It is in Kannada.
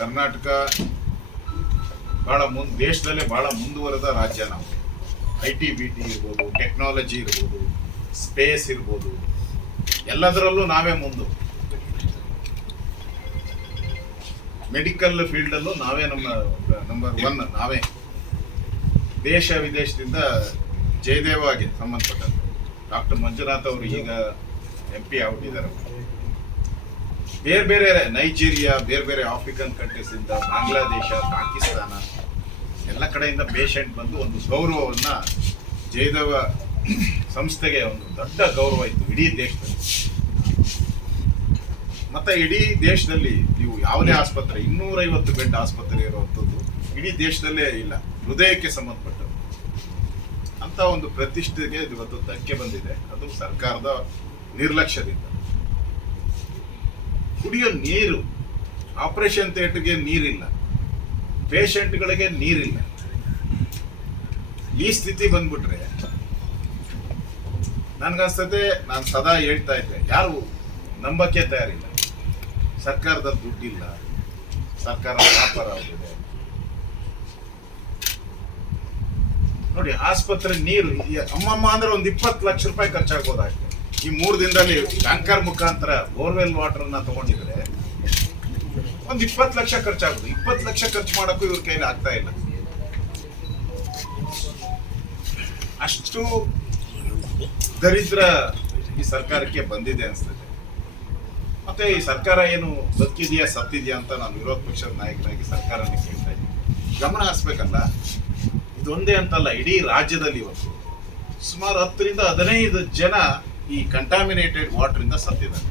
ಕರ್ನಾಟಕ ದೇಶದಲ್ಲೇ ಬಹಳ ಮುಂದುವರೆದ ರಾಜ್ಯ. ನಾವು IT-BT ಇರ್ಬೋದು, ಟೆಕ್ನಾಲಜಿ ಇರ್ಬೋದು, ಸ್ಪೇಸ್ ಇರ್ಬೋದು, ಎಲ್ಲದರಲ್ಲೂ ನಾವೇ ಮುಂದು. ಮೆಡಿಕಲ್ ಫೀಲ್ಡಲ್ಲೂ ನಾವೇ ನಂಬರ್ 1 ನಾವೇ. ದೇಶ ವಿದೇಶದಿಂದ ಜಯದೇವಗೆ ಸಂಬಂಧಪಟ್ಟಂತೆ ಡಾಕ್ಟರ್ ಮಂಜುನಾಥ್ ಅವರು ಈಗ MP ಆಗ್ಬಿಟ್ಟಿದ್ದಾರೆ. ಬೇರೆ ಬೇರೆ ನೈಜೀರಿಯಾ, ಬೇರೆ ಬೇರೆ ಆಫ್ರಿಕನ್ ಕಂಟ್ರೀಸ್ ಇಂದ, ಬಾಂಗ್ಲಾದೇಶ, ಪಾಕಿಸ್ತಾನ ಎಲ್ಲ ಕಡೆಯಿಂದ ಪೇಷಂಟ್ ಬಂದು ಒಂದು ಗೌರವವನ್ನ ಜಯದೇವ ಸಂಸ್ಥೆಗೆ ಒಂದು ದೊಡ್ಡ ಗೌರವ ಇತ್ತು ಇಡೀ ದೇಶದಲ್ಲಿ. ಮತ್ತೆ ಇಡೀ ದೇಶದಲ್ಲಿ ನೀವು ಯಾವುದೇ ಆಸ್ಪತ್ರೆ, 250 ಬೆಡ್ ಆಸ್ಪತ್ರೆ ಇರುವಂಥದ್ದು ಇಡೀ ದೇಶದಲ್ಲೇ ಇಲ್ಲ, ಹೃದಯಕ್ಕೆ ಸಂಬಂಧಪಟ್ಟದ್ದು ಅಂತ ಒಂದು ಪ್ರತಿಷ್ಠೆಗೆ ಇವತ್ತು ಧಕ್ಕೆ ಬಂದಿದೆ. ಅದು ಸರ್ಕಾರದ ನಿರ್ಲಕ್ಷ್ಯದಿಂದ. ಕುಡಿಯೋ ನೀರು, ಆಪರೇಷನ್ ಥಿಯೇಟರ್ಗೆ ನೀರಿಲ್ಲ, ಪೇಷಂಟ್ಗಳಿಗೆ ನೀರಿಲ್ಲ. ಈ ಸ್ಥಿತಿ ಬಂದ್ಬಿಟ್ರೆ ನನ್ಗನ್ಸ್ತದೆ, ನಾನು ಸದಾ ಹೇಳ್ತಾ ಇದ್ದೆ, ಯಾರು ನಂಬಕ್ಕೆ ತಯಾರಿಲ್ಲ. ಸರ್ಕಾರದ ದುಡ್ಡಿಲ್ಲ, ಸರ್ಕಾರ ವ್ಯಾಪಾರ ಆಗಿದೆ. ನೋಡಿ, ಆಸ್ಪತ್ರೆ ನೀರು ಅಮ್ಮಮ್ಮ ಅಂದ್ರೆ ಒಂದು 20 ಲಕ್ಷ ರೂಪಾಯಿ ಖರ್ಚಾಗ್ಬೋದಾಗ್ತದೆ. ಈ 3 ದಿನದಲ್ಲಿ ಟ್ಯಾಂಕರ್ ಮುಖಾಂತರ ಬೋರ್ವೆಲ್ ವಾಟರ್ ಅನ್ನ ತಗೊಂಡಿದ್ರೆ ಒಂದು 20 ಲಕ್ಷ ಖರ್ಚಾಗೋದು. 20 ಲಕ್ಷ ಖರ್ಚು ಮಾಡೋಕ್ಕೂ ಇವ್ರ ಕೈಲಿ ಆಗ್ತಾ ಇಲ್ಲ. ಅಷ್ಟು ದರಿದ್ರ ಈ ಸರ್ಕಾರಕ್ಕೆ ಬಂದಿದೆ ಅನ್ಸ್ತದೆ. ಮತ್ತೆ ಈ ಸರ್ಕಾರ ಏನು ಬದುಕಿದೆಯಾ ಸತ್ತಿದೆಯಾ ಅಂತ ನಾನು ವಿರೋಧ ಪಕ್ಷದ ನಾಯಕರಾಗಿ ಸರ್ಕಾರನ ಕೇಳ್ತಾ ಇದ್ದೀನಿ. ಗಮನ ಹರಿಸ್ಬೇಕಲ್ಲ. ಇದೊಂದೇ ಅಂತಲ್ಲ, ಇಡೀ ರಾಜ್ಯದಲ್ಲಿ ಇವತ್ತು ಸುಮಾರು 10 ರಿಂದ 15 ಜನ ಈ ಕಂಟಾಮಿನೇಟೆಡ್ ವಾಟರ್ ಇಂದ ಸತ್ತಿದ್ದಾರೆ.